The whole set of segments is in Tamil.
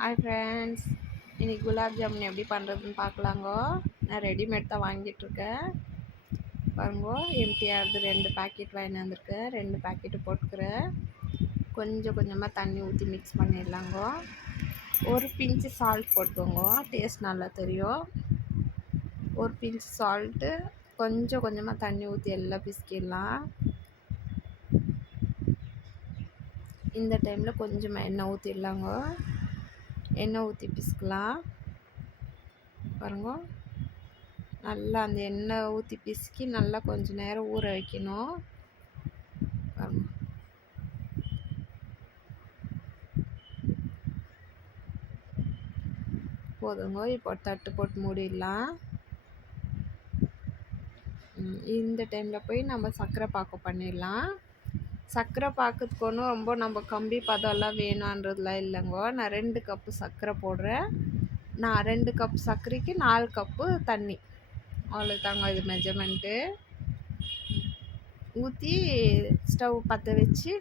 ஹாய் ஃப்ரெண்ட்ஸ், இன்றைக்கி குலாப் ஜாமுன் எப்படி பண்ணுறதுன்னு பார்க்கலாங்கோ. நான் ரெடிமேட் தான் வாங்கிட்டுருக்கேன். பாருங்கோ, எம்டிஆர்து 2 பேக்கெட் வாங்கி வந்திருக்கேன். 2 பேக்கெட்டு போட்டுக்கிறேன். கொஞ்சம் கொஞ்சமாக தண்ணி ஊற்றி மிக்ஸ் பண்ணிடலாங்கோ. ஒரு பிஞ்சு சால்ட் போட்டுக்கோங்க, டேஸ்ட் நல்லா தெரியும். ஒரு பிஞ்சு சால்ட்டு, கொஞ்சம் கொஞ்சமாக தண்ணி ஊற்றி எல்லாம் பிசிக்கிடலாம். இந்த டைமில் கொஞ்சமாக எண்ணெய் ஊற்றிடலாங்க. எண்ணெய் ஊற்றி பிசுக்கலாம். பாருங்க, நல்லா அந்த எண்ணெய் ஊற்றி பிசுக்கி நல்லா கொஞ்சம் நேரம் ஊற வைக்கணும். பாருங்க, போதுங்க. இப்போ தட்டு போட்டு மூடிடலாம். இந்த டைமில் போய் நம்ம சர்க்கரை பாக்கு பண்ணிடலாம். சர்க்கரை பாக்குறதுக்கு ஒன்றும் ரொம்ப நம்ம கம்பி பதம்லாம் வேணுன்றதுலாம் இல்லைங்கோ. நான் 2 கப்பு சர்க்கரை போடுறேன். நான் 2 கப் சர்க்கரைக்கு 4 கப்பு தண்ணி, அவ்வளோதாங்க இது மெஜர்மெண்ட்டு. ஊற்றி ஸ்டவ் பற்ற வச்சு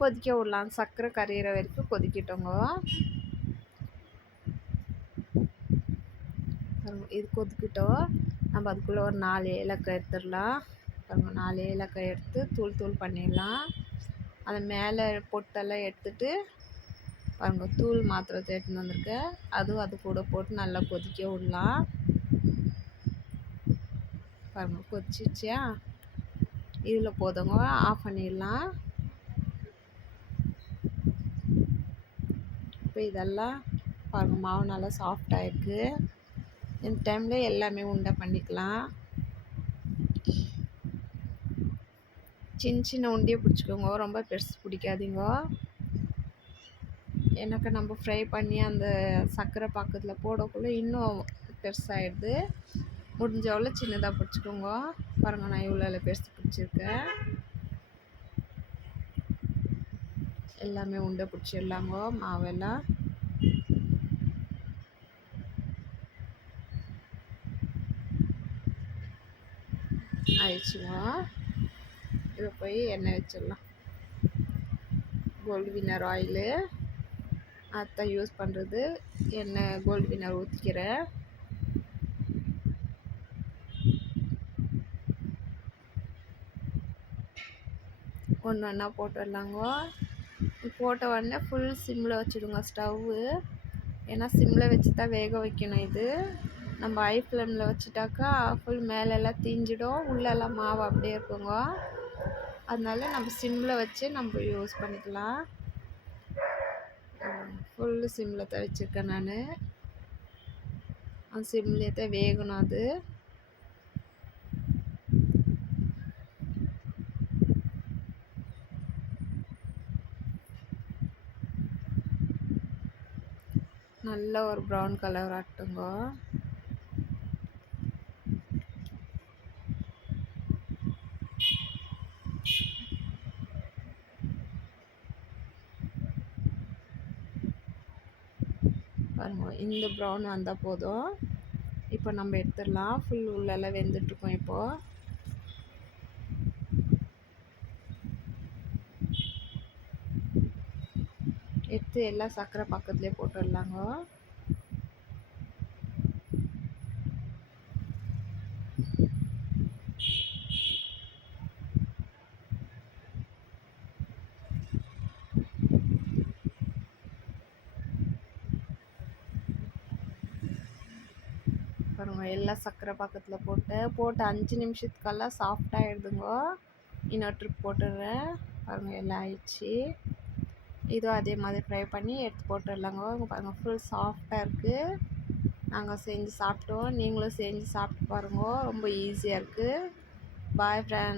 கொதிக்க விடலாம். சர்க்கரை கரையிற வரைக்கும் கொதிக்கட்டோங்க. இது கொதிக்கிட்டோம். நம்ம அதுக்குள்ளே ஒரு 4 ஏலக்காய் எடுத்துடலாம். பாருங்க, 4 ஏலக்காய் எடுத்து தூள் தூள் பண்ணிடலாம். அது மேலே பொட்டெல்லாம் எடுத்துட்டு பாருங்க, தூள் மாத்திரத்தை எடுத்துன்னு வந்திருக்கேன். அதுவும் அது கூட போட்டு நல்லா கொதிக்க விடலாம். பாருங்க, கொதிச்சிச்சா? இதில் போதுங்க, ஆஃப் பண்ணிடலாம். இப்போ இதெல்லாம் பாருங்க, மாவு நல்லா சாஃப்டாக இருக்குது. இந்த டைமில் எல்லாமே உண்டை பண்ணிக்கலாம். சின்ன சின்ன உண்டியை பிடிச்சிக்கோங்க, ரொம்ப பெருசு பிடிக்காதீங்க. எனக்கு நம்ம ஃப்ரை பண்ணி அந்த சர்க்கரை பாக்கத்தில் போடக்குள்ளே இன்னும் பெருசாகிடுது. முடிஞ்ச அவ்வளோ சின்னதாக பிடிச்சிக்கோங்க. பாருங்கள், நான் இவ்வளோ பெருசு பிடிச்சிருக்கேன். எல்லாமே உண்டை பிடிச்சிடலாங்க. மாவெல்லாம் ஆயிடுச்சுங்க. இதை போய் எண்ணெய் வச்சிடலாம். கோல்டு வின்னர் ஆயிலு அதான் யூஸ் பண்ணுறது. எண்ணெய் கோல்டு வின்னர் ஊற்றிக்கிறேன். ஒன்று ஒன்றா போட்டுடலாங்க. போட்ட உடனே ஃபுல் சிம்மில் வச்சுடுங்க ஸ்டவ்வு. ஏன்னா சிம்மில் வச்சு தான் வேக வைக்கணும். இது நம்ம ஹை ஃப்ளேமில் வச்சுட்டாக்கா ஃபுல் மேலெல்லாம் தீஞ்சிடும், உள்ளெல்லாம் மாவு அப்படியே இருக்குங்க. அதனால நம்ம சிம்மில் வச்சு நம்ம யூஸ் பண்ணிக்கலாம். ஃபுல்லு சிம்மில் தான் வச்சுருக்கேன் நான். அந்த சிம்லேயே தான் வேகணும். அது நல்ல ஒரு ப்ரௌன் கலர் ஆட்டுங்க. பாருங்க, இந்த ப்ரௌன் வந்தால் போதும். இப்போ நம்ம எடுத்துடலாம். ஃபுல் உள்ளெல்லாம் வெந்துட்டுருக்கோம். இப்போது எடுத்து எல்லாம் சர்க்கரை பக்கத்துலேயே போட்டுடலாங்க. பாருங்க, எல்லாம் சர்க்கரை பக்கத்தில் போட்டு 5 நிமிஷத்துக்கெல்லாம் சாஃப்டாகிடுதுங்க. இன்னொரு ட்ரிப் போட்டுடுறேன். பாருங்கள், எல்லாம் ஆயிடுச்சு. இதுவும் அதே மாதிரி ஃப்ரை பண்ணி எடுத்து போட்டுடலாங்க. பாருங்கள், ஃபுல் சாஃப்டாக இருக்குது. நாங்கள் செஞ்சு சாப்பிட்டோம். நீங்களும் செஞ்சு சாப்பிட்டு பாருங்க. ரொம்ப ஈஸியாக இருக்குது. Bye friends.